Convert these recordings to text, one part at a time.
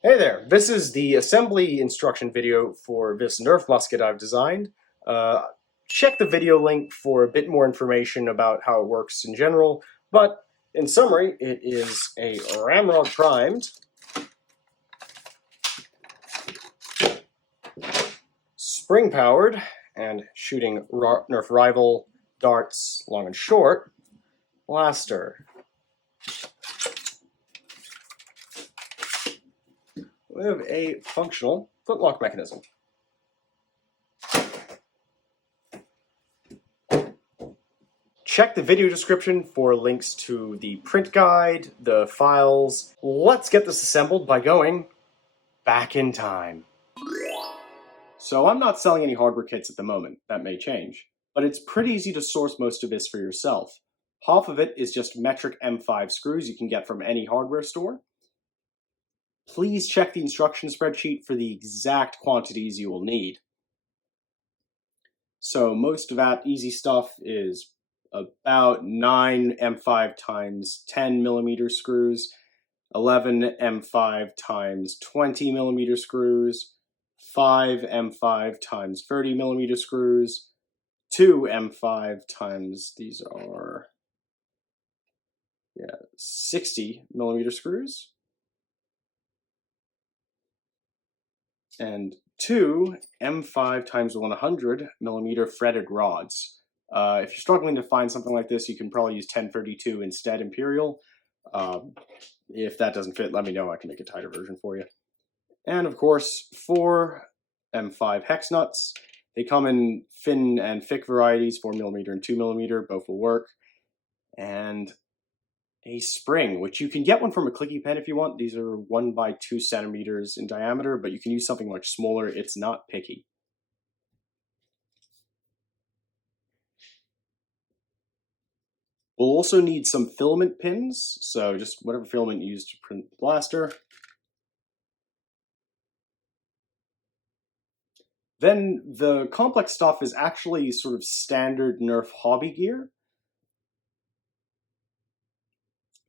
Hey there, this is the assembly instruction video for this Nerf musket I've designed. Uh, Check the video link for a bit more information about how it works in general, but in summary, it is a Ramrod primed, spring-powered, and shooting Nerf rival darts long and short blaster with a functional footlock mechanism. Check the video description for links to the print guide, the files. Let's get this assembled by going back in time. So I'm not selling any hardware kits at the moment. That may change. But it's pretty easy to source most of this for yourself. Half of it is just metric M5 screws you can get from any hardware store. Please check the instruction spreadsheet for the exact quantities you will need. So most of that easy stuff is about 9 M5 times 10 millimeter screws, 11 M5 times 20 millimeter screws, 5 M5 times 30 millimeter screws, 2 M5 times, these are 60 millimeter screws, and 2 M5 times 100 millimeter threaded rods. If you're struggling to find something like this, you can probably use 1032 instead Imperial. If that doesn't fit, let me know. I can make a tighter version for you. And of course, 4 M5 hex nuts. They come in thin and thick varieties, 4 millimeter and 2 millimeter, both will work. And a spring, which you can get one from a clicky pen if you want. These are 1 by 2 centimeters in diameter, but you can use something much smaller. It's not picky. We'll also need some filament pins, so just whatever filament you use to print the blaster. Then the complex stuff is actually sort of standard Nerf hobby gear.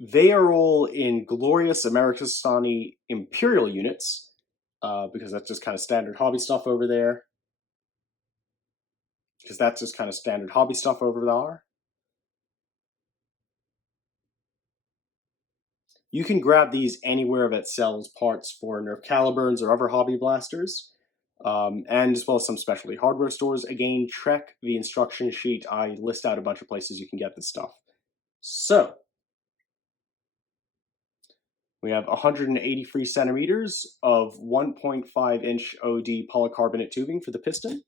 They are all in glorious Americani Imperial units, because that's just kind of standard hobby stuff over there. You can grab these anywhere that sells parts for Nerf Caliburns or other hobby blasters, and as well as some specialty hardware stores. Again, check the instruction sheet. I list out a bunch of places you can get this stuff. So, we have 183 centimeters of 1.5 inch OD polycarbonate tubing for the piston,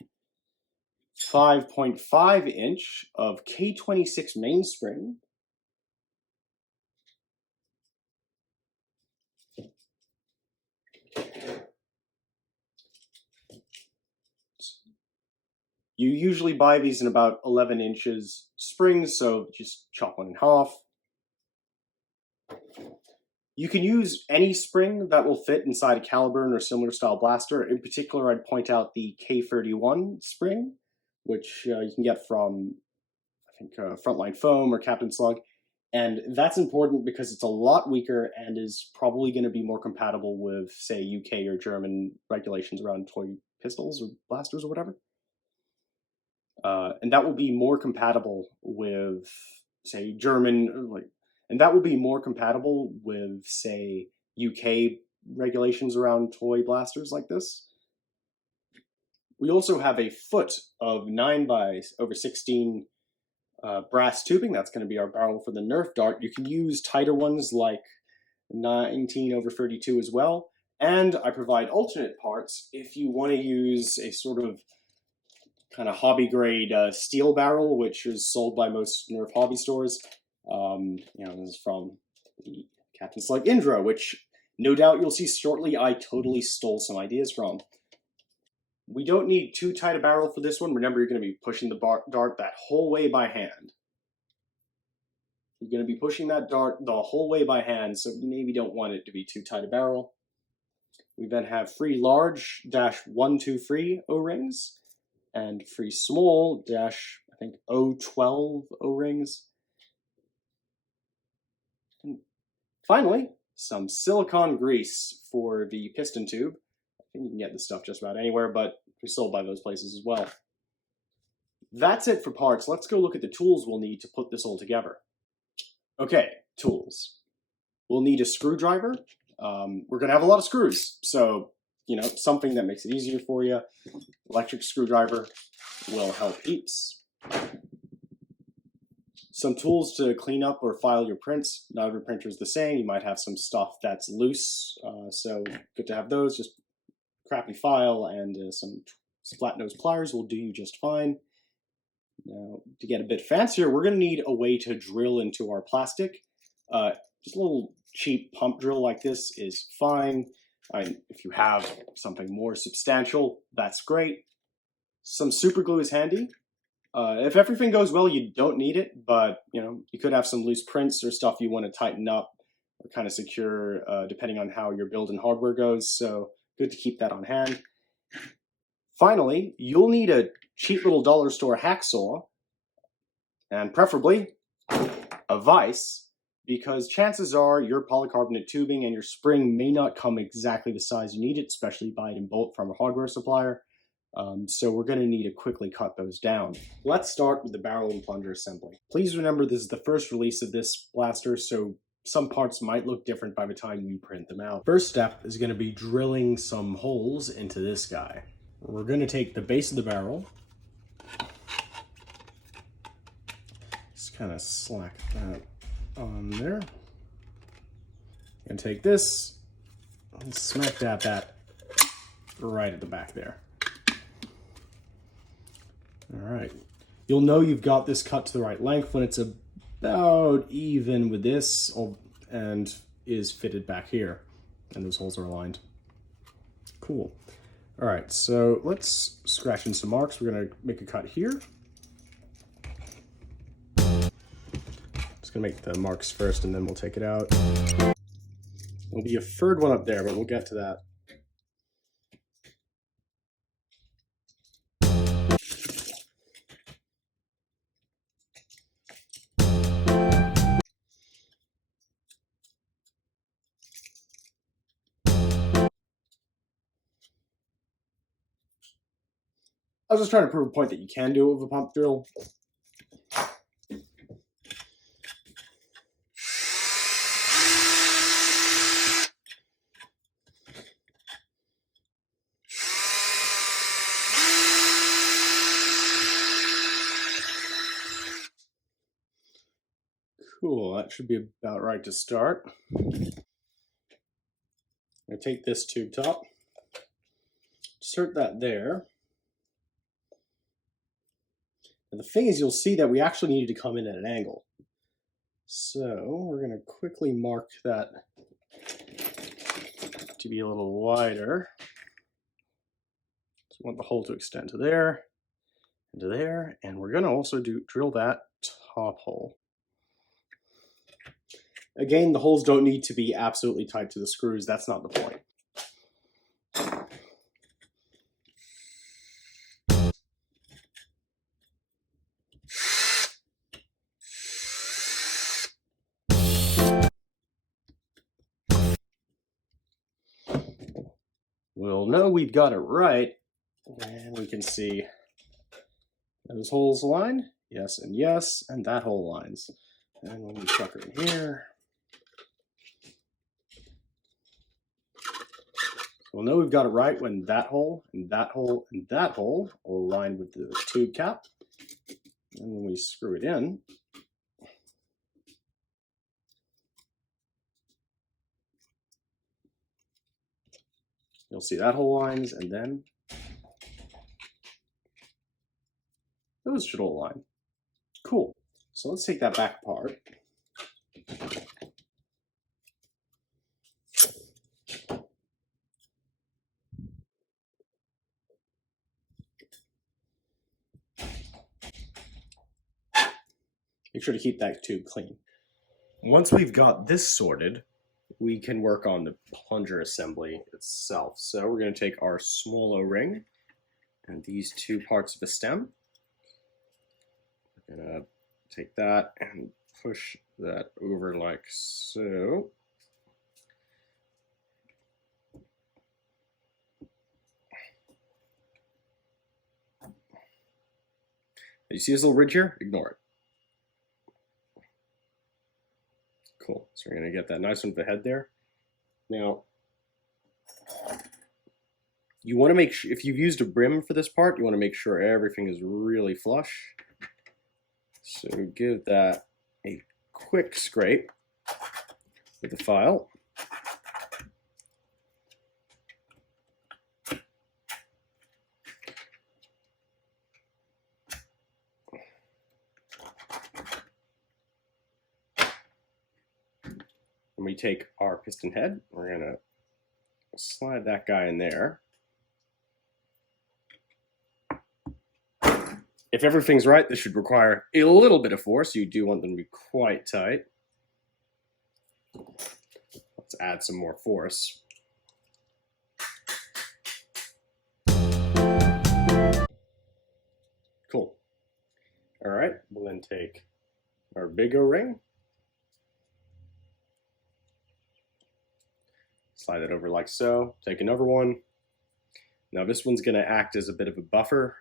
5.5 inch of K26 mainspring, you usually buy these in about 11 inches springs, so just chop one in half. You can use any spring that will fit inside a Caliburn or similar style blaster. In particular, I'd point out the K31 spring, which you can get from, I think, Frontline Foam or Captain Slug. And that's important because it's a lot weaker and is probably going to be more compatible with, say, UK or German regulations around toy pistols or blasters or whatever. And that will be more compatible with, say, say, UK regulations around toy blasters like this. We also have a foot of 9 by over 16 brass tubing. That's going to be our barrel for the Nerf dart. You can use tighter ones like 19 over 32 as well. And I provide alternate parts if you want to use a sort of kind of hobby grade steel barrel, which is sold by most Nerf hobby stores. This is from the Captain Slug Indra, which no doubt you'll see shortly. I totally stole some ideas from. We don't need too tight a barrel for this one. Remember, you're going to be pushing the dart that whole way by hand. You're going to be pushing that dart the whole way by hand, so you maybe don't want it to be too tight a barrel. We then have 3 large -123 O-rings and 3 small O12 O-rings. And finally, some silicone grease for the piston tube. I think you can get this stuff just about anywhere, but we sold by those places as well. That's it for parts. Let's go look at the tools we'll need to put this all together. Okay, tools. We'll need a screwdriver. We're going to have a lot of screws, so, you know, something that makes it easier for you. Electric screwdriver will help heaps. Some tools to clean up or file your prints. Not every printer is the same. You might have some stuff that's loose, so good to have those. Just crappy file and some flat nose pliers will do you just fine. Now, to get a bit fancier, we're going to need a way to drill into our plastic. Just a little cheap pump drill like this is fine. If you have something more substantial, that's great. Some super glue is handy. If everything goes well, you don't need it, but you know, you could have some loose prints or stuff you want to tighten up or kind of secure depending on how your build and hardware goes, so good to keep that on hand. Finally, you'll need a cheap little dollar store hacksaw, and preferably a vise, because chances are your polycarbonate tubing and your spring may not come exactly the size you need it, especially buy it in bulk from a hardware supplier. So we're going to need to quickly cut those down. Let's start with the barrel and plunger assembly. Please remember this is the first release of this blaster, so some parts might look different by the time we print them out. First step is going to be drilling some holes into this guy. We're going to take the base of the barrel, just kind of slack that on there, and take this and smack that right at the back there. All right, you'll know you've got this cut to the right length when it's about even with this and is fitted back here, and those holes are aligned. Cool. All right, so let's scratch in some marks. We're gonna make a cut here. Just gonna make the marks first and then we'll take it out. There'll be a third one up there, but we'll get to that. I was just trying to prove a point that you can do it with a pump drill. Cool, that should be about right to start. I'm going to take this tube top, insert that there. And the thing is, you'll see that we actually needed to come in at an angle. So we're going to quickly mark that to be a little wider. So we want the hole to extend to there, and to there, and we're going to also drill that top hole. Again, the holes don't need to be absolutely tight to the screws. That's not the point. We'll know we've got it right when we can see those holes align. Yes, and that hole aligns. And when we chuck it in here, we'll know we've got it right when that hole and that hole and that hole will align with the tube cap. And when we screw it in, you'll see that hole lines, and then those should all align. Cool. So let's take that back apart. Make sure to keep that tube clean. Once we've got this sorted, we can work on the plunger assembly itself. So we're going to take our small O-ring and these two parts of the stem. We're going to take that and push that over like so. You see this little ridge here? Ignore it. Cool. So we're going to get that nice one for the head there. Now, you want to make sure, if you've used a brim for this part, you want to make sure everything is really flush. So give that a quick scrape with the file. When we take our piston head, we're going to slide that guy in there. If everything's right, this should require a little bit of force. You do want them to be quite tight. Let's add some more force. Cool. All right, we'll then take our big O-ring, slide it over like so, take another one. Now this one's going to act as a bit of a buffer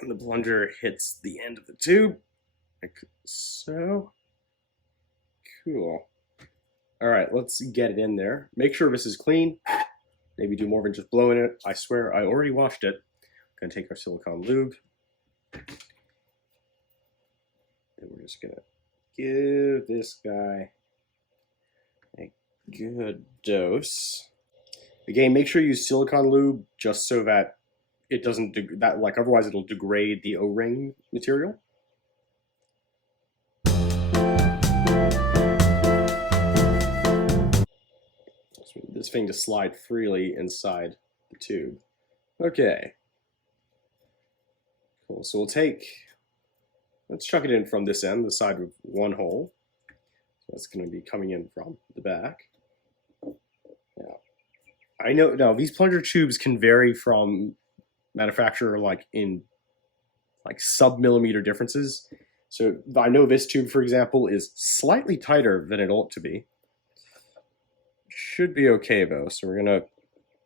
when the plunger hits the end of the tube, like so. Cool. All right, let's get it in there. Make sure this is clean. Maybe do more than just blowing it. I swear I already washed it. Gonna take our silicone lube. And we're just gonna give this guy a good dose. Again, make sure you use silicone lube just so that it doesn't, otherwise it'll degrade the O-ring material. So this thing to slide freely inside the tube. Okay. Cool, so let's chuck it in from this end, the side with one hole. So that's gonna be coming in from the back. Now, I know, now these plunger tubes can vary from manufacturer in sub-millimeter differences. So I know this tube, for example, is slightly tighter than it ought to be. Should be okay though. So we're gonna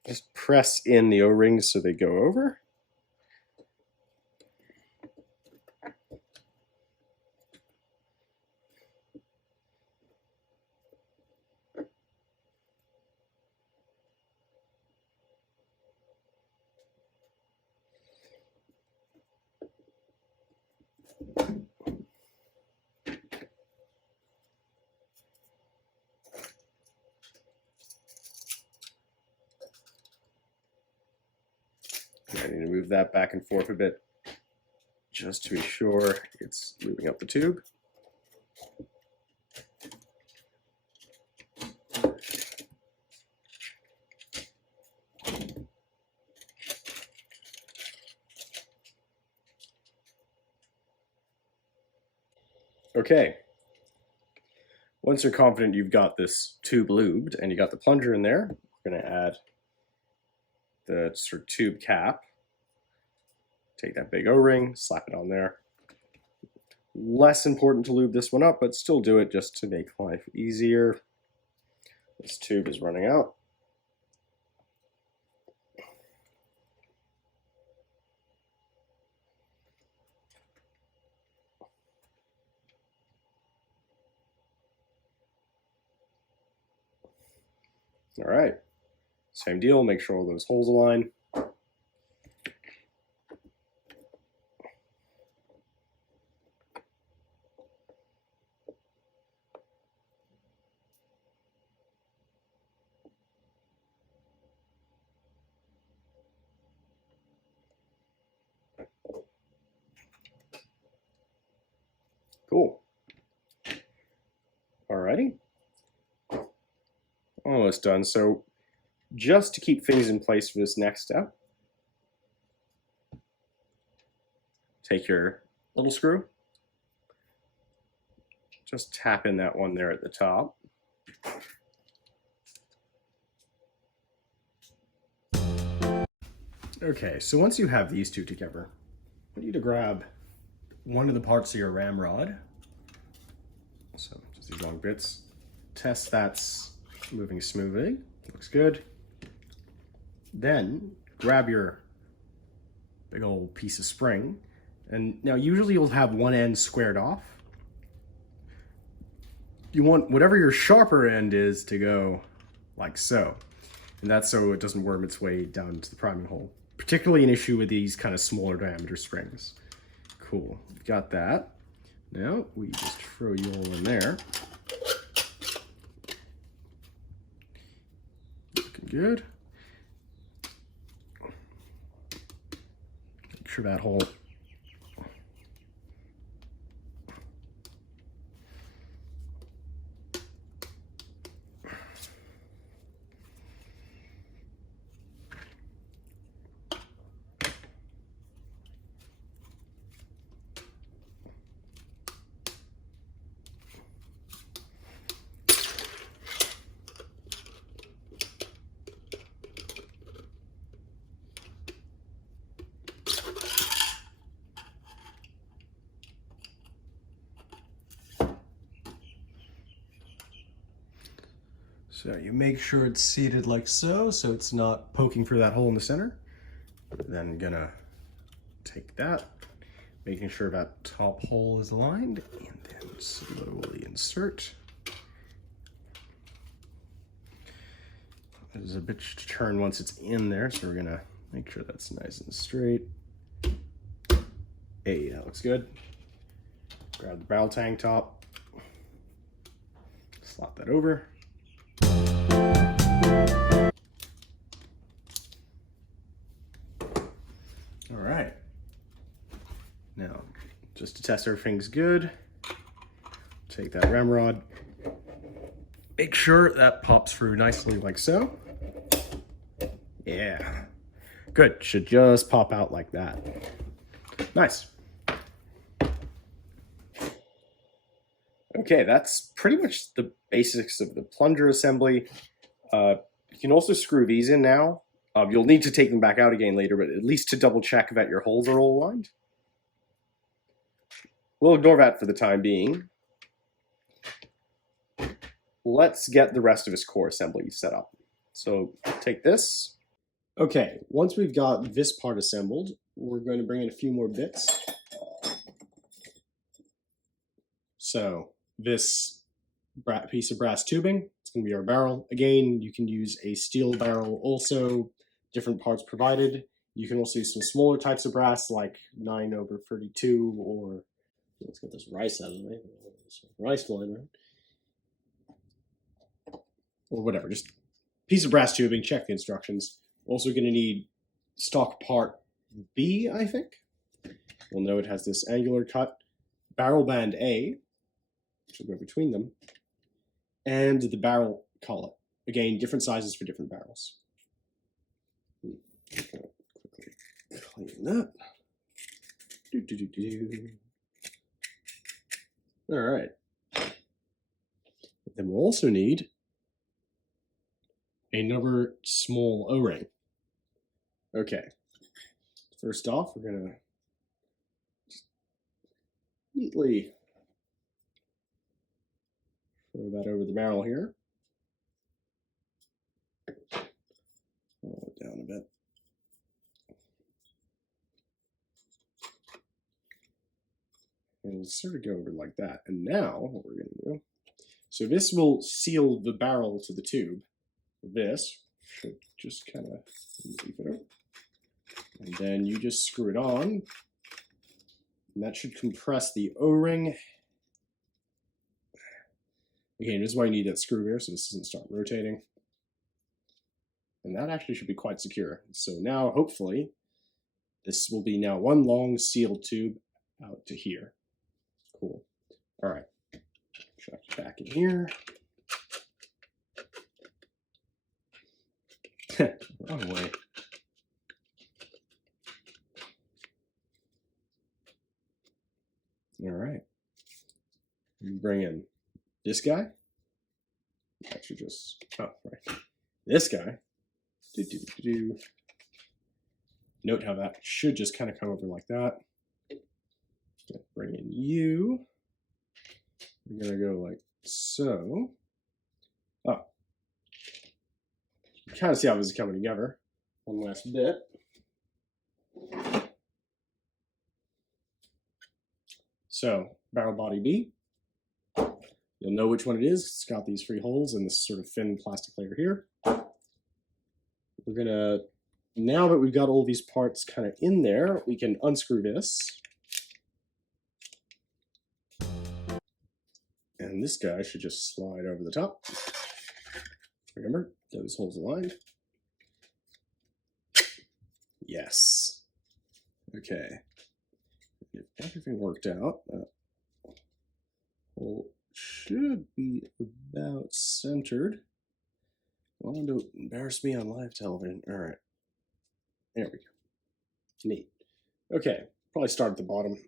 just press in the O-rings so they go over. I need to move that back and forth a bit just to be sure it's moving up the tube. Okay. Once you're confident you've got this tube lubed and you got the plunger in there, we're going to add the sort of tube cap. Take that big O-ring, slap it on there. Less important to lube this one up, but still do it just to make life easier. This tube is running out. All right, same deal, make sure all those holes align. Cool. Alrighty. Almost done. So just to keep things in place for this next step, take your little screw, just tap in that one there at the top. Okay, so once you have these two together, I want you to grab one of the parts of your ramrod. So just these long bits. Test that's moving smoothly. Looks good. Then grab your big old piece of spring And now usually you'll have one end squared off. You want whatever your sharper end is to go like so. And that's so it doesn't worm its way down to the priming hole. Particularly an issue with these kind of smaller diameter springs. Cool, got that. Now we just throw you all in there. Looking good. Make sure that hole. So you make sure it's seated like so it's not poking through that hole in the center. Then I'm gonna take that, making sure that top hole is aligned, and then slowly insert. There's a bit to turn once it's in there, so we're gonna make sure that's nice and straight. Hey, that looks good. Grab the barrel tang top, slot that over. All right. Now, just to test everything's good, take that ramrod, make sure that pops through nicely like so. Yeah, good. Should just pop out like that. Nice. Okay, that's pretty much the basics of the plunger assembly. You can also screw these in now. You'll need to take them back out again later, but at least to double check that your holes are all aligned. We'll ignore that for the time being. Let's get the rest of his core assembly set up. So take this. Okay, once we've got this part assembled, we're going to bring in a few more bits. So this piece of brass tubing, it's going to be our barrel. Again, you can use a steel barrel also, different parts provided. You can also use some smaller types of brass like 9/32 or, let's get this rice out of the way, rice flying around. Or whatever, just piece of brass tubing, check the instructions. Also going to need stock part B, I think. We'll know it has this angular cut, barrel band A, which will go between them, and the barrel collet. Again, different sizes for different barrels. Quickly clean that. All right. Then we'll also need another small O-ring. Okay. First off, we're gonna just neatly throw that over the barrel here. Roll it down a bit. And sort of go over like that. And now, what we're going to do, so this will seal the barrel to the tube. This should just kind of leave it over. And then you just screw it on. And that should compress the O-ring. Again, this is why you need that screw here, so this doesn't start rotating. And that actually should be quite secure. So now, hopefully, this will be now one long sealed tube out to here. Cool. All right. Chuck it back in here. Wrong way. All right. Bring in this guy. Actually, just right. This guy. Note how that should just kind of come over like that. Bring in you. We're gonna go like so. Oh, you kind of see how this is coming together. One last bit. So, barrel body B. You'll know which one it is. It's got these 3 holes and this sort of thin plastic layer here. We're gonna, now that we've got all these parts kind of in there, we can unscrew this. And this guy should just slide over the top. Remember, those holes aligned. Yes. Okay. If everything worked out, that hole should be about centered. I want to embarrass me on live television. All right. There we go. Neat. Okay. Probably start at the bottom.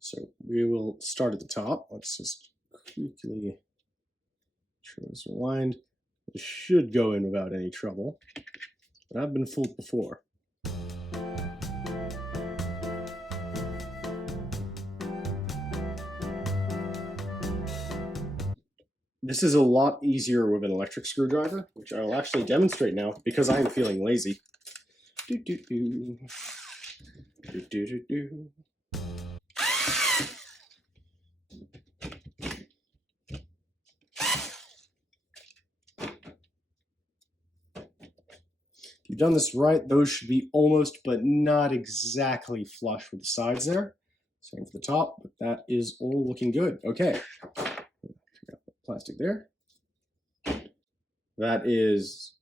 So we will start at the top. Let's just quickly try this aligned. It should go in without any trouble, but I've been fooled before. This is a lot easier with an electric screwdriver, which I will actually demonstrate now because I am feeling lazy. Do, do, do. Do, do, do, do. If you've done this right, those should be almost, but not exactly flush with the sides there. Same for the top, but that is all looking good. Okay. Plastic there. That is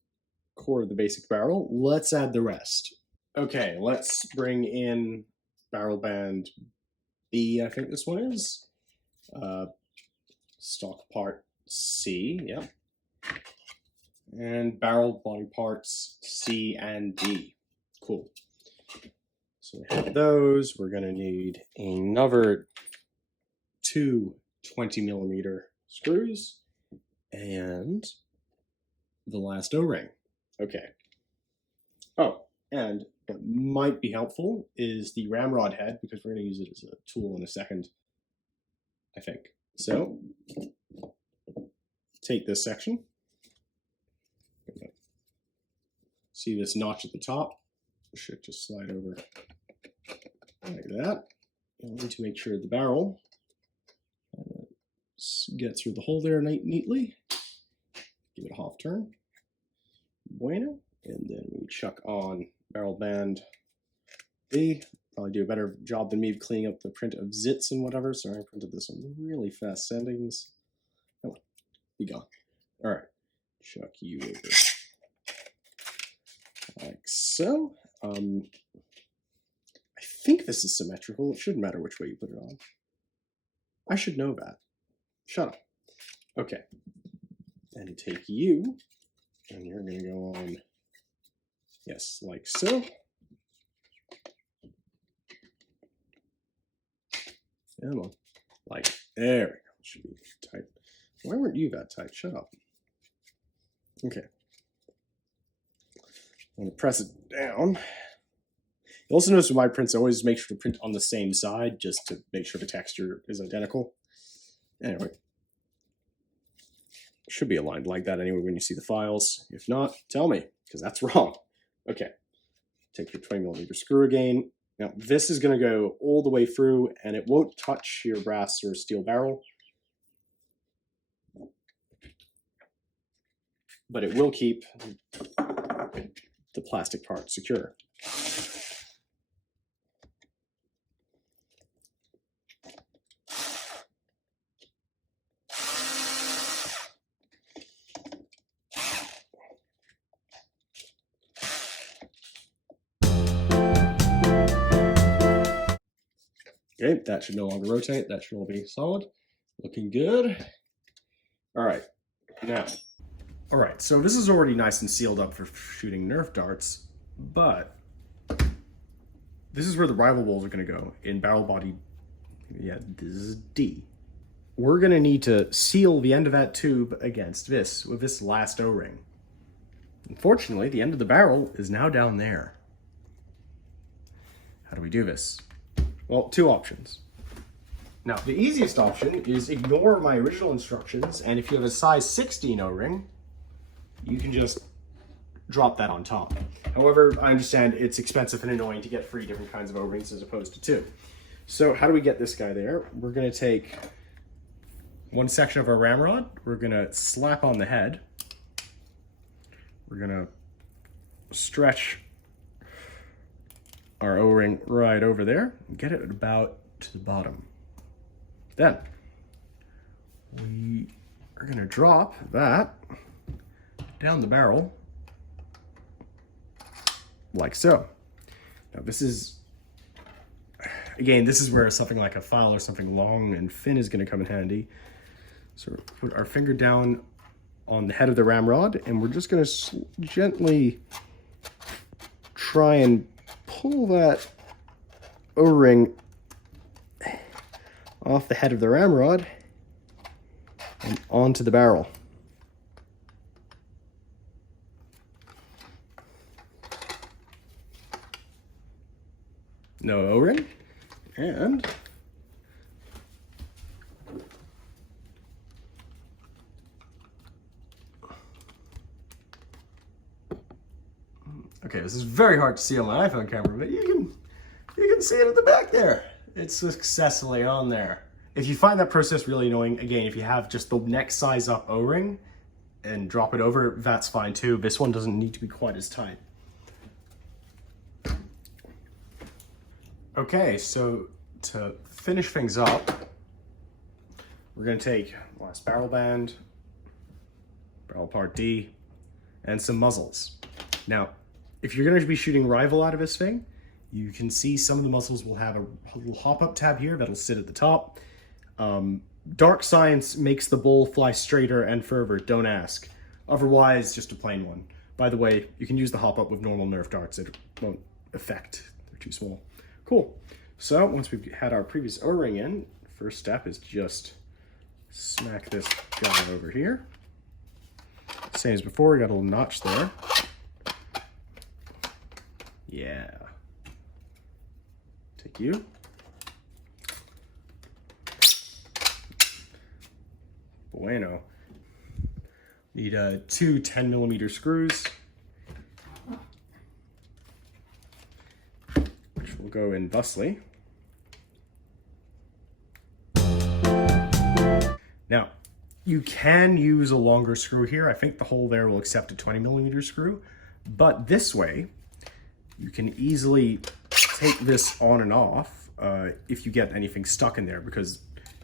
core of the basic barrel. Let's add the rest. Okay, let's bring in barrel band B, I think this one is. Stock part C, yep. And barrel body parts C and D. Cool. So we have those. We're going to need another 2 20mm screws and the last O-ring. Okay. Oh, and what might be helpful is the ramrod head, because we're going to use it as a tool in a second, I think. So, take this section. See this notch at the top? It should just slide over like that. And we need to make sure the barrel gets through the hole there neatly. Give it a half turn. Bueno. And then we chuck on barrel band B. Probably do a better job than me of cleaning up the print of zits and whatever. So I printed this on really fast sendings. Oh, be gone. All right. Chuck you over. Like so. I think this is symmetrical. It shouldn't matter which way you put it on. I should know that. Shut up. Okay. And you take you, and you're going to go on, yes, like so. Come on. Like, there we go. Should be tight. Why weren't you that tight? Shut up. Okay. I'm going to press it down. You'll also notice with my prints, I always make sure to print on the same side just to make sure the texture is identical. Anyway. Should be aligned like that anyway when you see the files. If not, tell me, because that's wrong. Okay. Take your 20mm screw again. Now, this is going to go all the way through, and it won't touch your brass or steel barrel. But it will keep the plastic part secure. Okay, that should no longer rotate. That should all be solid. Looking good. All right, now. All right, so this is already nice and sealed up for shooting Nerf darts, but this is where the rival balls are going to go in barrel body. Yeah, this is D. We're going to need to seal the end of that tube against this with this last O-ring. Unfortunately, the end of the barrel is now down there. How do we do this? Well, 2 options. Now, the easiest option is ignore my original instructions, and if you have a size 16 O-ring, you can just drop that on top. However, I understand it's expensive and annoying to get 3 different kinds of O-rings as opposed to 2. So how do we get this guy there? We're going to take one section of our ramrod, we're going to slap on the head, we're going to stretch our O-ring right over there and get it about to the bottom. Then we are going to drop that down the barrel like so. Now this is, again, this is where something like a file or something long and thin is going to come in handy. So put our finger down on the head of the ramrod, and we're just going to gently try and pull that O-ring off the head of the ramrod and onto the barrel. No O-ring, and okay, this is very hard to see on my iPhone camera, but you can see it at the back there. It's successfully on there. If you find that process really annoying, again, if you have just the next size up O-ring and drop it over, that's fine too. This one doesn't need to be quite as tight. Okay, so to finish things up, we're going to take last barrel band, barrel part D, and some muzzles. Now, if you're going to be shooting rival out of this thing, you can see some of the muzzles will have a little hop-up tab here that'll sit at the top. Dark science makes the bowl fly straighter and further, don't ask. Otherwise, just a plain one. By the way, you can use the hop-up with normal Nerf darts. It won't affect, they're too small. Cool. So once we've had our previous O-ring in, first step is just smack this guy over here. Same as before, we got a little notch there. Yeah. Take you. Bueno. Need 2 10mm screws, which will go in thusly. Now, you can use a longer screw here. I think the hole there will accept a 20mm screw, but this way, you can easily take this on and off if you get anything stuck in there, because,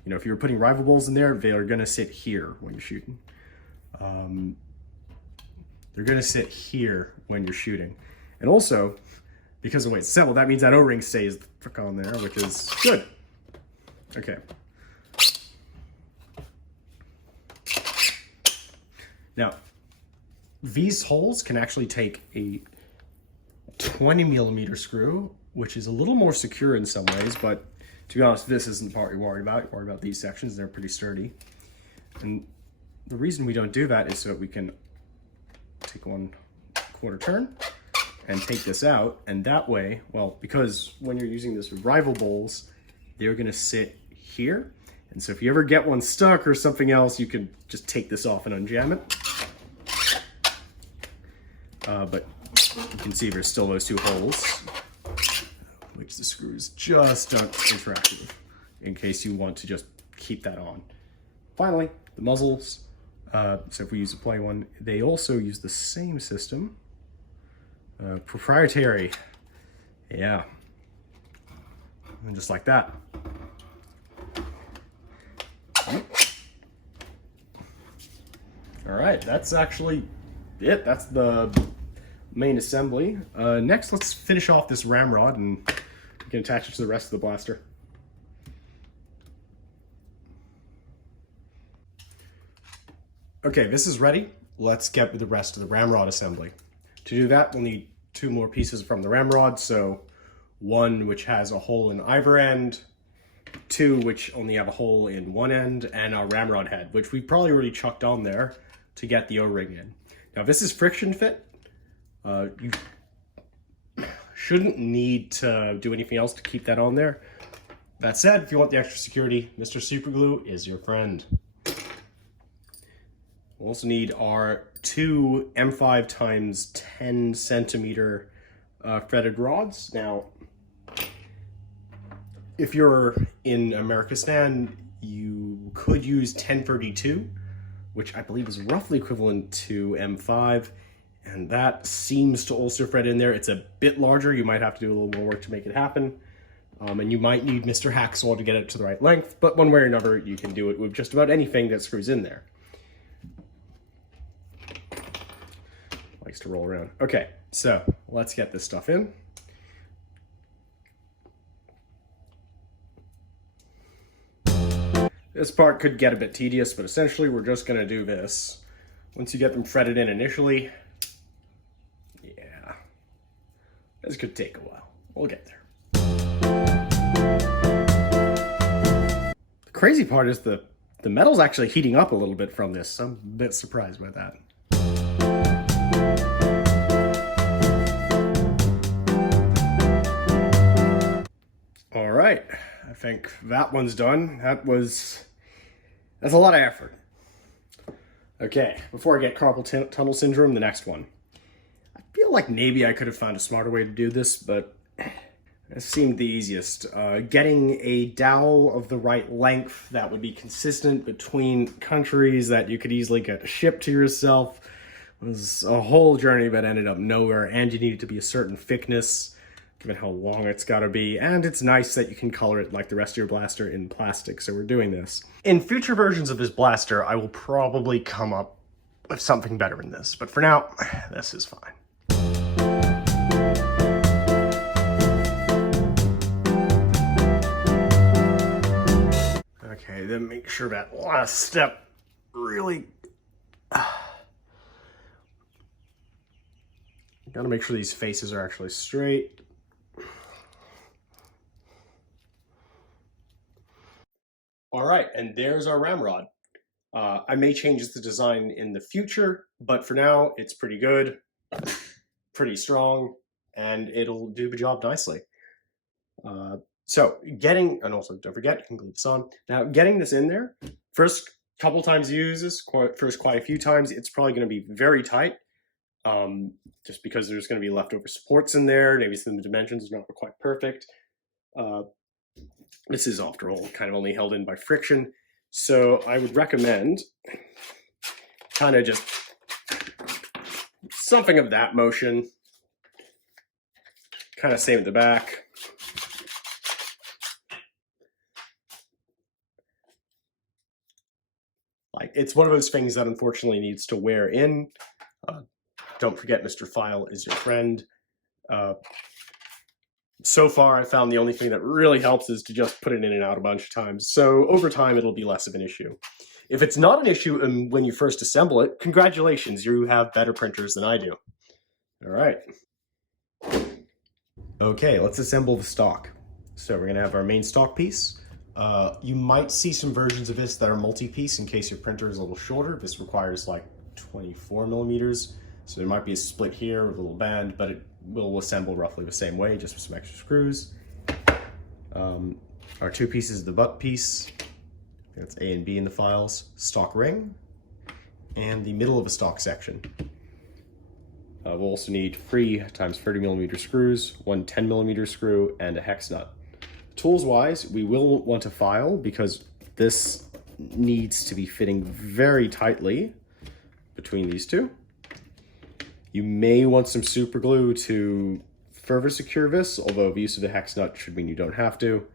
you know, if you're putting rival bowls in there, they are going to sit here when you're shooting. They're going to sit here when you're shooting. And also, because of the way it's assembled, that means that O-ring stays the frick on there, which is good. Okay. Now, these holes can actually take a 20mm screw, which is a little more secure in some ways, but to be honest, this isn't the part you're worried about. You're worried about these sections. They're pretty sturdy. And the reason we don't do that is so that we can take 1/4 turn and take this out. And that way, well, because when you're using this with rival bowls, they're going to sit here. And so if you ever get one stuck or something else, you can just take this off and unjam it. But you can see there's still those 2 holes, which the screws just don't interact with, in case you want to just keep that on. Finally, the muzzles. So if we use a plain one, they also use the same system. Proprietary. Yeah. And just like that. All right, that's actually it. That's the main assembly. Next, let's finish off this ramrod and we can attach it to the rest of the blaster. Okay, this is ready. Let's get with the rest of the ramrod assembly. To do that, we'll need 2 more pieces from the ramrod. So 1 which has a hole in either end, 2 which only have a hole in one end, and our ramrod head, which we probably already chucked on there to get the O-ring in. Now this is friction fit. You shouldn't need to do anything else to keep that on there. That said, if you want the extra security, Mr. Superglue is your friend. We'll also need our 2 M5 times 10 centimeter threaded rods. Now, if you're in Americistan, you could use 1032, which I believe is roughly equivalent to M5, and that seems to also thread in there. It's a bit larger. You might have to do a little more work to make it happen. And you might need Mr. Hacksaw to get it to the right length, but one way or another, you can do it with just about anything that screws in there. Likes to roll around. Okay, so let's get this stuff in. This part could get a bit tedious, but essentially we're just going to do this. Once you get them threaded in initially, yeah, this could take a while. We'll get there. The crazy part is the metal's actually heating up a little bit from this. I'm a bit surprised by that. All right, I think that one's done. That's a lot of effort. Okay, before I get carpal tunnel syndrome, the next one. I feel like maybe I could have found a smarter way to do this, but it seemed the easiest. Getting a dowel of the right length that would be consistent between countries that you could easily get shipped to yourself was a whole journey that ended up nowhere, and you needed to be a certain thickness, given how long it's got to be, and it's nice that you can color it like the rest of your blaster in plastic, so we're doing this. In future versions of this blaster, I will probably come up with something better than this, but for now, this is fine. Okay, then make sure that last step really... Gotta make sure these faces are actually straight. All right, and there's our ramrod. I may change the design in the future, but for now, it's pretty good, pretty strong, and it'll do the job nicely. And also don't forget, you can glue this on. Now, getting this in there, first couple times you use this, quite a few times, it's probably gonna be very tight, just because there's gonna be leftover supports in there, maybe some of the dimensions are not quite perfect. This is, after all, kind of only held in by friction. So I would recommend kind of just something of that motion. Kind of same at the back. Like, it's one of those things that unfortunately needs to wear in. Don't forget, Mr. File is your friend. So far, I found the only thing that really helps is to just put it in and out a bunch of times. So over time, it'll be less of an issue. If it's not an issue when you first assemble it, congratulations, you have better printers than I do. All right. Okay, let's assemble the stock. So we're gonna have our main stock piece. You might see some versions of this that are multi-piece in case your printer is a little shorter. This requires like 24 millimeters. So there might be a split here with a little band, but it will assemble roughly the same way, just with some extra screws. Our two pieces of the butt piece, that's A and B in the files, stock ring, and the middle of a stock section. We'll also need 3 times 30 millimeter screws, 1 10 millimeter screw, and a hex nut. Tools-wise, we will want a file because this needs to be fitting very tightly between these two. You may want some super glue to further secure this, although the use of the hex nut should mean you don't have to.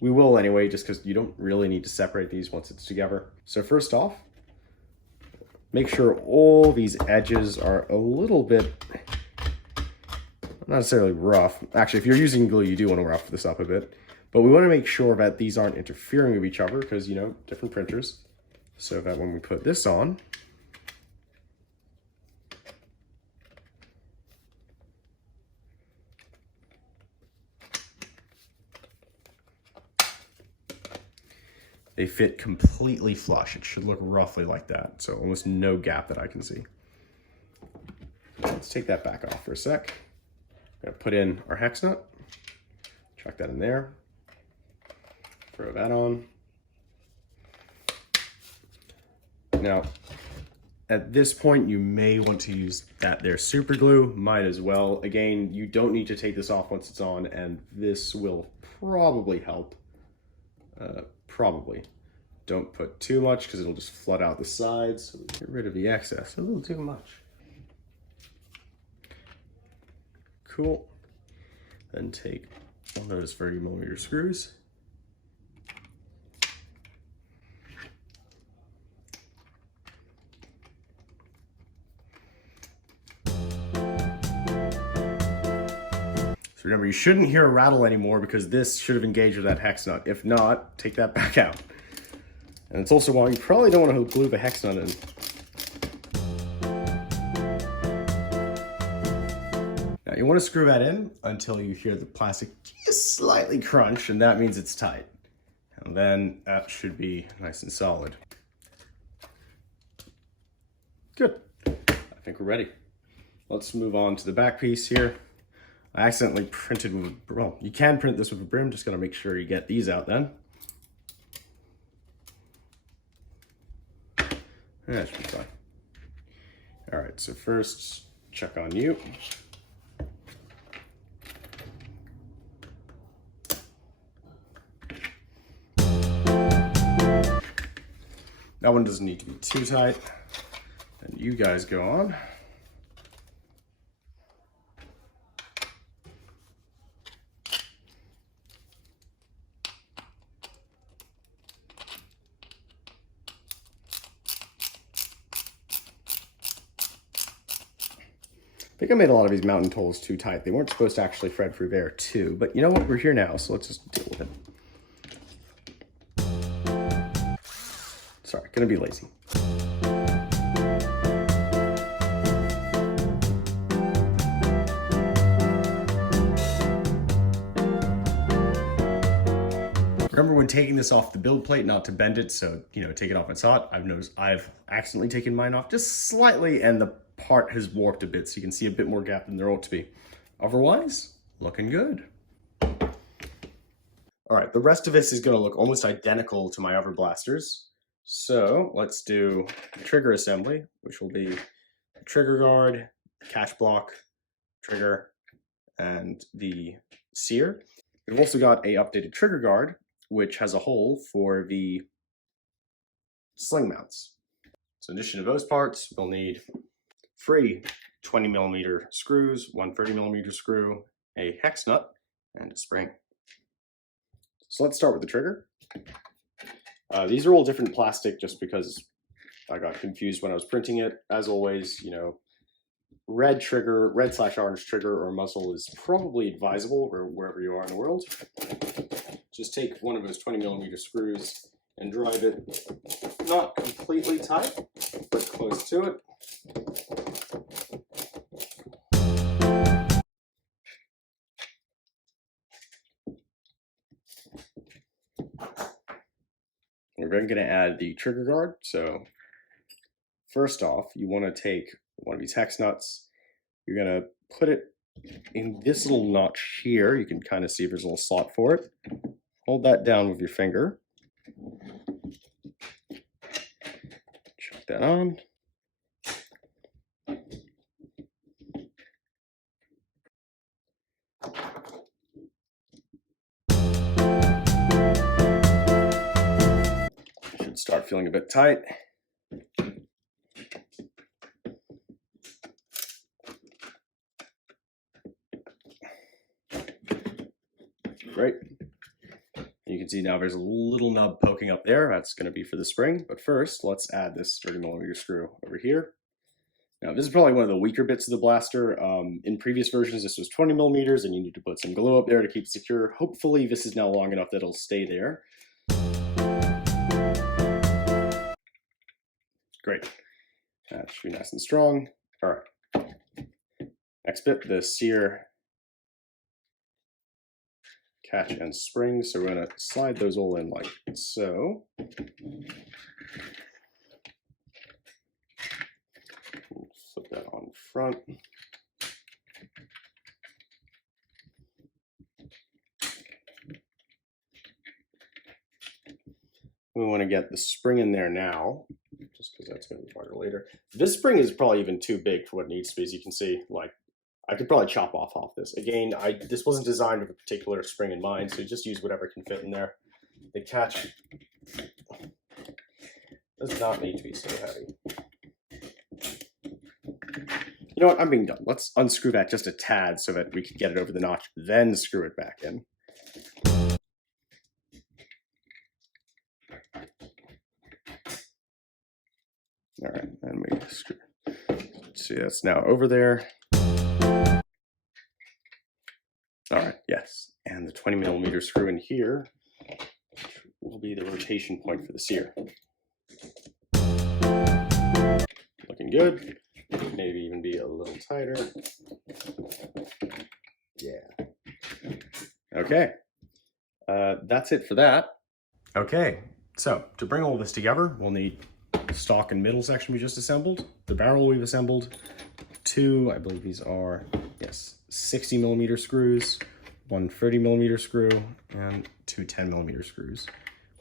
We will anyway, just because you don't really need to separate these once it's together. So first off, make sure all these edges are a little bit, not necessarily rough. Actually, if you're using glue, you do want to rough this up a bit. But we want to make sure that these aren't interfering with each other because, you know, different printers. So that when we put this on, they fit completely flush. It should look roughly like that. So almost no gap that I can see. Let's take that back off for a sec. I'm gonna put in our hex nut, chuck that in there. Throw that on. Now, at this point, you may want to use that there super glue. Might as well. Again, you don't need to take this off once it's on, and this will probably help. Probably. Don't put too much because it'll just flood out the sides. So get rid of the excess. A little too much. Cool. Then take one of those 30mm screws. So remember, you shouldn't hear a rattle anymore because this should have engaged with that hex nut. If not, take that back out. And it's also why you probably don't want to glue the hex nut in. Now you want to screw that in until you hear the plastic just slightly crunch, and that means it's tight. And then that should be nice and solid. Good. I think we're ready. Let's move on to the back piece here. I accidentally printed with, well, you can print this with a brim, just gotta make sure you get these out then. That should be fine. All right, so first, check on you. That one doesn't need to be too tight. And you guys go on. I think I made a lot of these mountain tolls too tight. They weren't supposed to actually thread through there too, but you know what? We're here now, so let's just deal with it. Sorry, gonna be lazy. Remember when taking this off the build plate not to bend it, so, you know, take it off when it's hot. I've noticed I've accidentally taken mine off just slightly and the part has warped a bit, so you can see a bit more gap than there ought to be. Otherwise, looking good. All right, the rest of this is gonna look almost identical to my other blasters. So let's do the trigger assembly, which will be the trigger guard, catch block, trigger, and the sear. We've also got a updated trigger guard, which has a hole for the sling mounts. So in addition to those parts, we'll need 3 20mm screws, 1 30mm screw, a hex nut, and a spring. So let's start with the trigger. These are all different plastic just because I got confused when I was printing it. As always, you know, red/orange trigger or muzzle is probably advisable or wherever you are in the world. Just take one of those 20mm screws and drive it not completely tight, but close to it. We're then going to add the trigger guard. So first off, you want to take one of these hex nuts. You're going to put it in this little notch here. You can kind of see there's a little slot for it. Hold that down with your finger. Chuck that on. Should start feeling a bit tight. Great. You can see now there's a little nub poking up there. That's going to be for the spring. But first, let's add this 30mm screw over here. Now, this is probably one of the weaker bits of the blaster. In previous versions, this was 20mm, and you need to put some glue up there to keep it secure. Hopefully, this is now long enough that it'll stay there. Great. That should be nice and strong. All right. Next bit, the sear catch and spring. So we're going to slide those all in like so. Flip that on front. We want to get the spring in there now, just because that's going to be harder later. This spring is probably even too big for what it needs to be, as you can see. Like, I could probably chop off this. Again, this wasn't designed with a particular spring in mind, so just use whatever can fit in there. The catch does not need to be so heavy. You know what? I'm being dumb. Let's unscrew that just a tad so that we can get it over the notch, then screw it back in. All right, and we screw. See, that's now over there. All right, yes. And the 20mm screw in here will be the rotation point for the sear. Looking good. Maybe even be a little tighter. Yeah. Okay. That's it for that. Okay, so to bring all this together, we'll need the stock and middle section we just assembled, the barrel we've assembled, two, I believe these are, yes, 60mm screws, one 30mm screw, and two 10mm screws.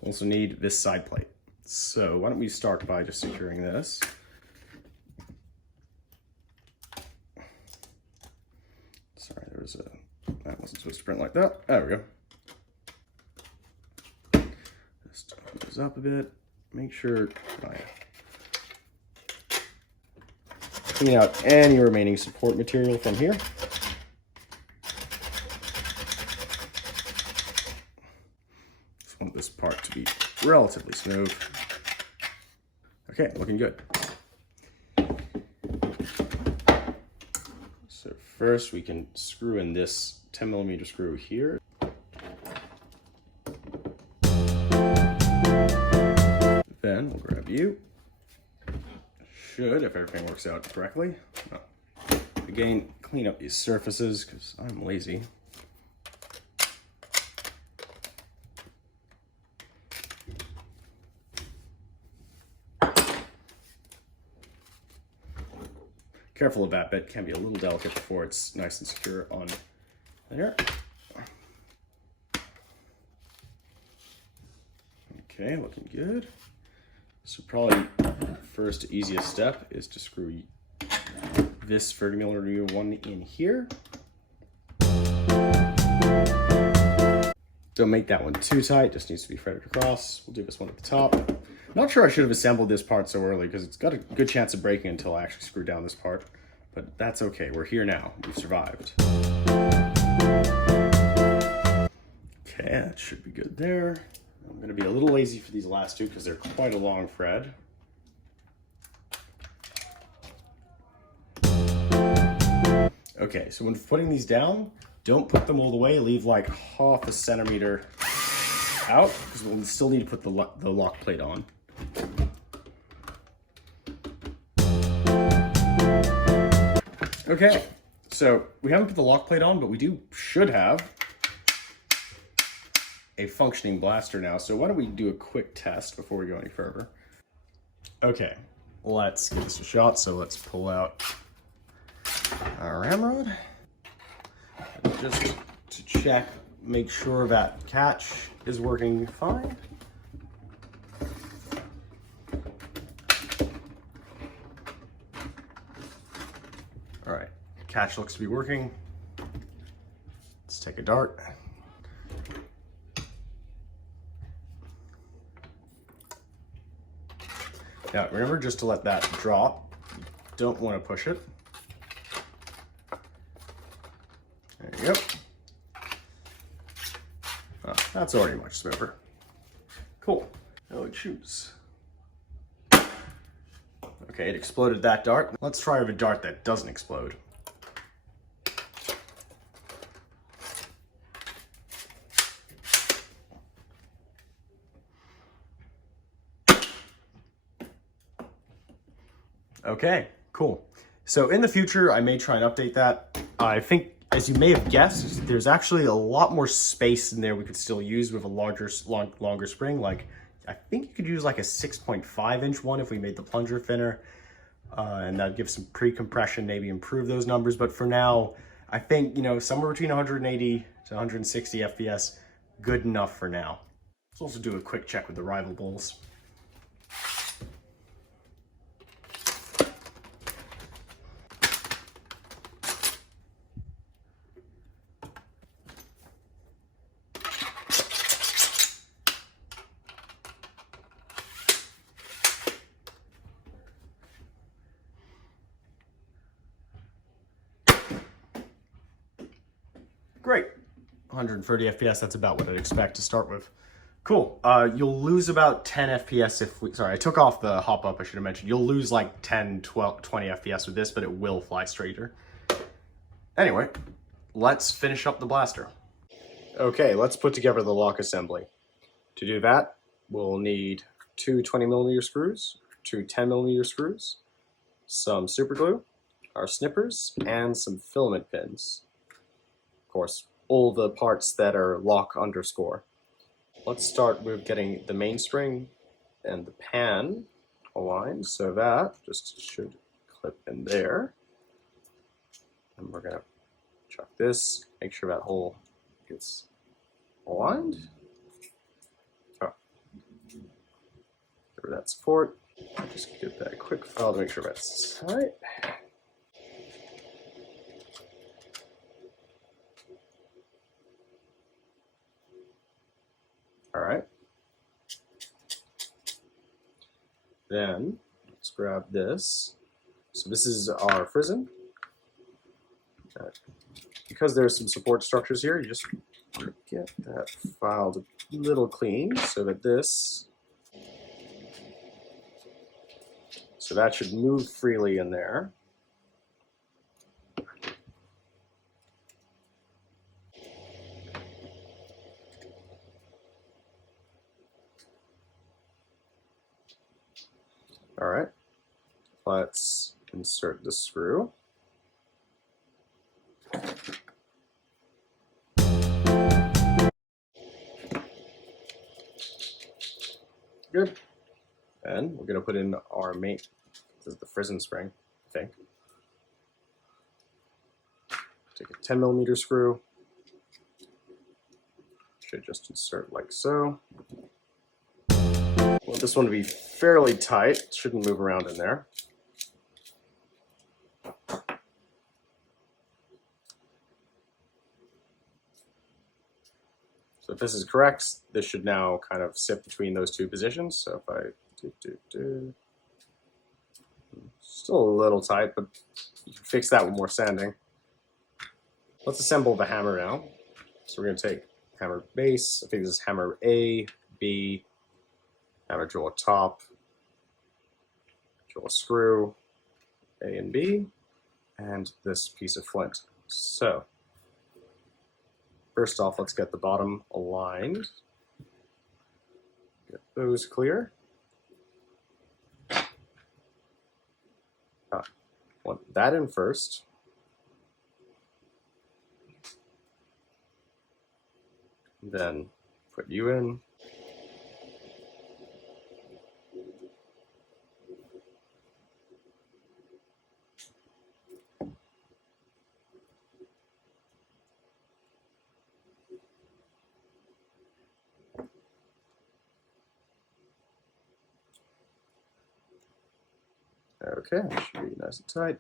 We'll also need this side plate. So why don't we start by just securing this. Sorry, that wasn't supposed to print like that. There we go. Just open this up a bit. Make sure I clean out any remaining support material from here. Just want this part to be relatively smooth. Okay, looking good. So first we can screw in this 10mm screw here. Then we'll grab you. Should, if everything works out correctly. Oh. Again, clean up these surfaces because I'm lazy. Careful of that bit, can be a little delicate before it's nice and secure on there. Okay, looking good. So probably first easiest step is to screw this 30mm one in here. Don't make that one too tight, just needs to be threaded across. We'll do this one at the top. Not sure I should have assembled this part so early because it's got a good chance of breaking until I actually screw down this part. But that's okay, we're here now, we've survived. Okay, that should be good there. I'm gonna be a little lazy for these last two because they're quite a long thread. Okay, so when putting these down, don't put them all the way, leave like half a centimeter out because we'll still need to put the lock plate on. Okay, so we haven't put the lock plate on, but we should have a functioning blaster now. So why don't we do a quick test before we go any further? Okay, let's give this a shot. So let's pull out our ramrod. Just to check, make sure that catch is working fine. All right, catch looks to be working. Let's take a dart. Now remember just to let that drop. You don't want to push it. There you go. Oh, that's already much smoother. Cool. Now it shoots. Okay, it exploded that dart. Let's try with a dart that doesn't explode. Okay, cool. So in the future, I may try and update that. I think, as you may have guessed, there's actually a lot more space in there we could still use with a longer spring. Like, I think you could use like a 6.5-inch one if we made the plunger thinner. And that'd give some pre-compression, maybe improve those numbers. But for now, I think, you know, somewhere between 180 to 160 FPS, good enough for now. Let's also do a quick check with the rival bowls. Great. 130 FPS, that's about what I'd expect to start with. Cool. You'll lose about 10 FPS if we... Sorry, I took off the hop up, I should have mentioned. You'll lose like 10, 12, 20 FPS with this, but it will fly straighter. Anyway, let's finish up the blaster. Okay, let's put together the lock assembly. To do that, we'll need two 20mm screws, two 10mm screws, some super glue, our snippers, and some filament pins. Of course, all the parts that are lock underscore. Let's start with getting the mainspring and the pan aligned, so that just should clip in there. And we're gonna chuck this, make sure that hole gets aligned. Oh. Give her that support. Just give that a quick file to make sure that's tight. All right. Then let's grab this. So this is our frizzen. Because there's some support structures here, you just get that filed a little clean so that that should move freely in there. All right, let's insert the screw. Good. And we're gonna put in our main, this is the frizzen spring, I think. Take a 10mm screw. Should just insert like so. Want this one to be fairly tight, shouldn't move around in there. So if this is correct, this should now kind of sit between those two positions. So if I still a little tight, but you can fix that with more sanding. Let's assemble the hammer now. So we're going to take hammer base, I think this is hammer A, B, hammer drill top, drill a screw, A and B, and this piece of flint. So first off, let's get the bottom aligned. Get those clear. Want that in first. Then put you in. Okay, should be nice and tight.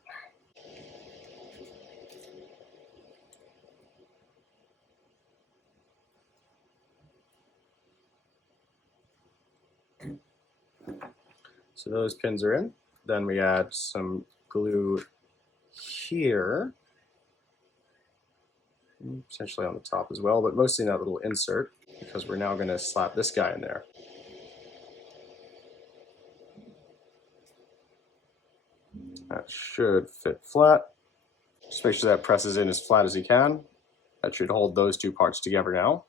So those pins are in. Then we add some glue here, potentially on the top as well, but mostly in that little insert, because we're now going to slap this guy in there. That should fit flat. Just make sure that presses in as flat as you can. That should hold those two parts together now.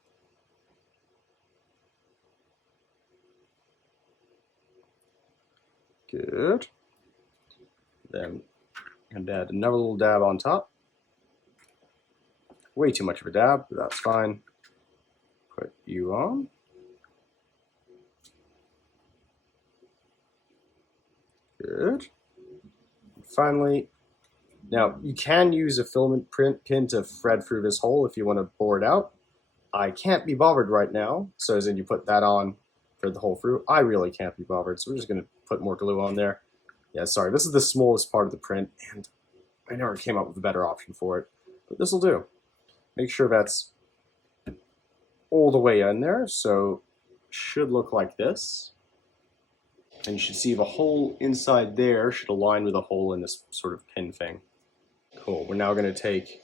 Good. Then I'm gonna add another little dab on top. Way too much of a dab, but that's fine. Put you on. Good. And finally, now you can use a filament pin to thread through this hole if you want to bore it out. I can't be bothered right now, so as in you put that on for the whole through. I really can't be bothered, so we're just going to put more glue on there. Yeah, sorry, this is the smallest part of the print, and I never came up with a better option for it, but this will do. Make sure that's all the way in there, so it should look like this. And you should see the hole inside there should align with a hole in this sort of pin thing. Cool, we're now going to take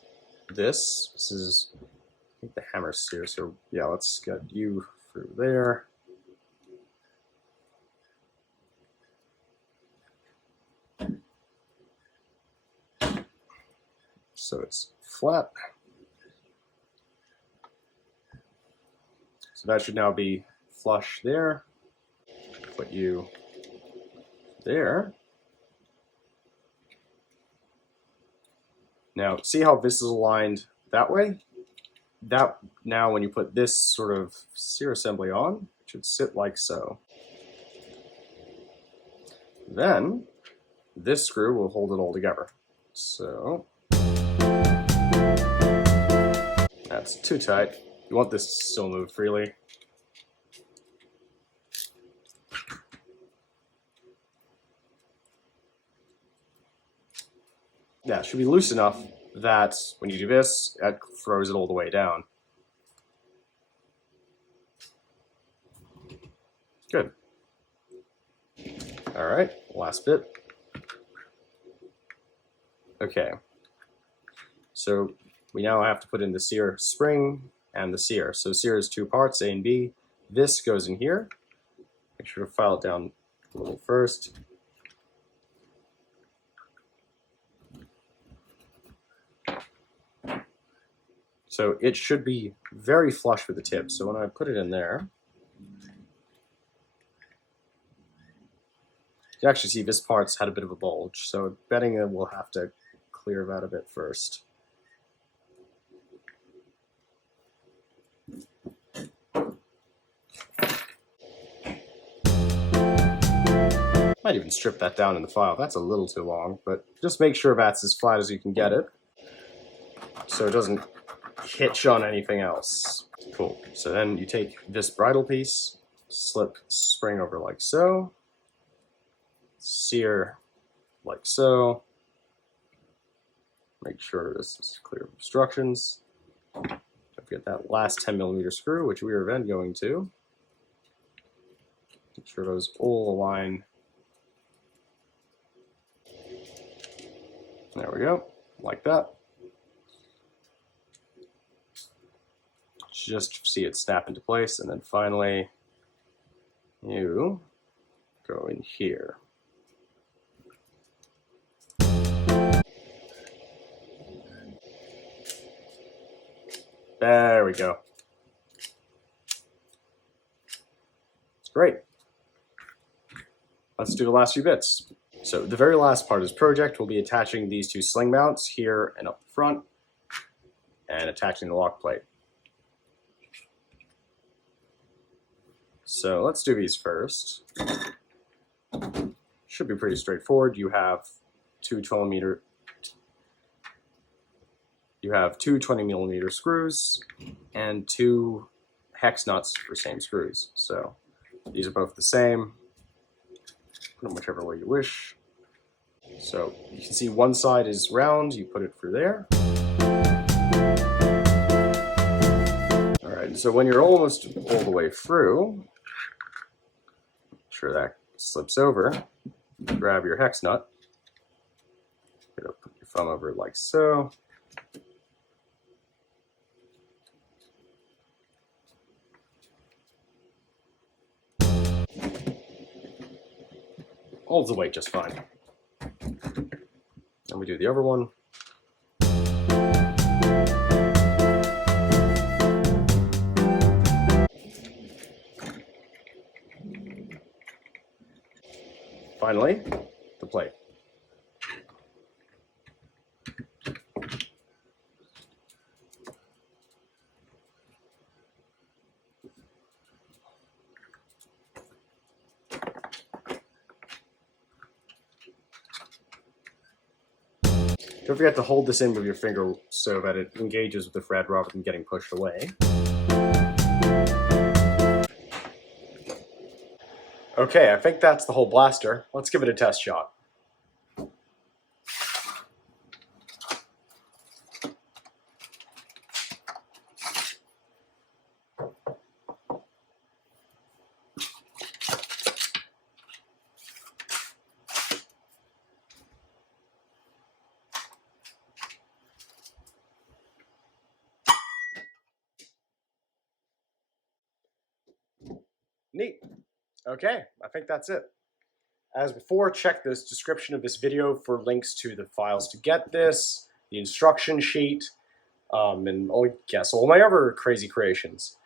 this. This is, I think, the hammer sear, so yeah, let's get you through there. So it's flat. So that should now be flush there. Put you there. Now, see how this is aligned that way? That now, when you put this sort of sear assembly on, it should sit like so. Then, this screw will hold it all together. So, that's too tight. You want this to still move freely. Yeah, it should be loose enough that when you do this, it throws it all the way down. Good. All right, last bit. Okay. So we now have to put in the sear spring and the sear. So sear is two parts, A and B. This goes in here. Make sure to file it down a little first. So it should be very flush with the tip. So when I put it in there, you actually see this part's had a bit of a bulge. So betting that we'll have to clear that a bit first. Might even strip that down in the file. That's a little too long, but just make sure that's as flat as you can get it so it doesn't hitch on anything else. Cool. So then you take this bridle piece, slip spring over like so, sear like so. Make sure this is clear of obstructions. Don't forget that last 10mm screw, which we are then going to. Make sure those all align. There we go, like that. Just see it snap into place, and then finally you go in here. There we go. It's great. Let's do the last few bits. So the very last part of this project will be attaching these two sling mounts here and up front, and attaching the lock plate. So let's do these first. Should be pretty straightforward. You have two 20mm screws and two hex nuts for same screws. So these are both the same. Put them whichever way you wish. So you can see one side is round, you put it through there. All right, so when you're almost all the way through, make sure that slips over, grab your hex nut, put your thumb over it like so. Holds the weight just fine. And we do the other one. Finally, the plate. Don't forget to hold this in with your finger so that it engages with the thread rather than getting pushed away. Okay, I think that's the whole blaster. Let's give it a test shot. Neat. Okay, I think that's it. As before, check the description of this video for links to the files to get this, the instruction sheet, and all my other crazy creations.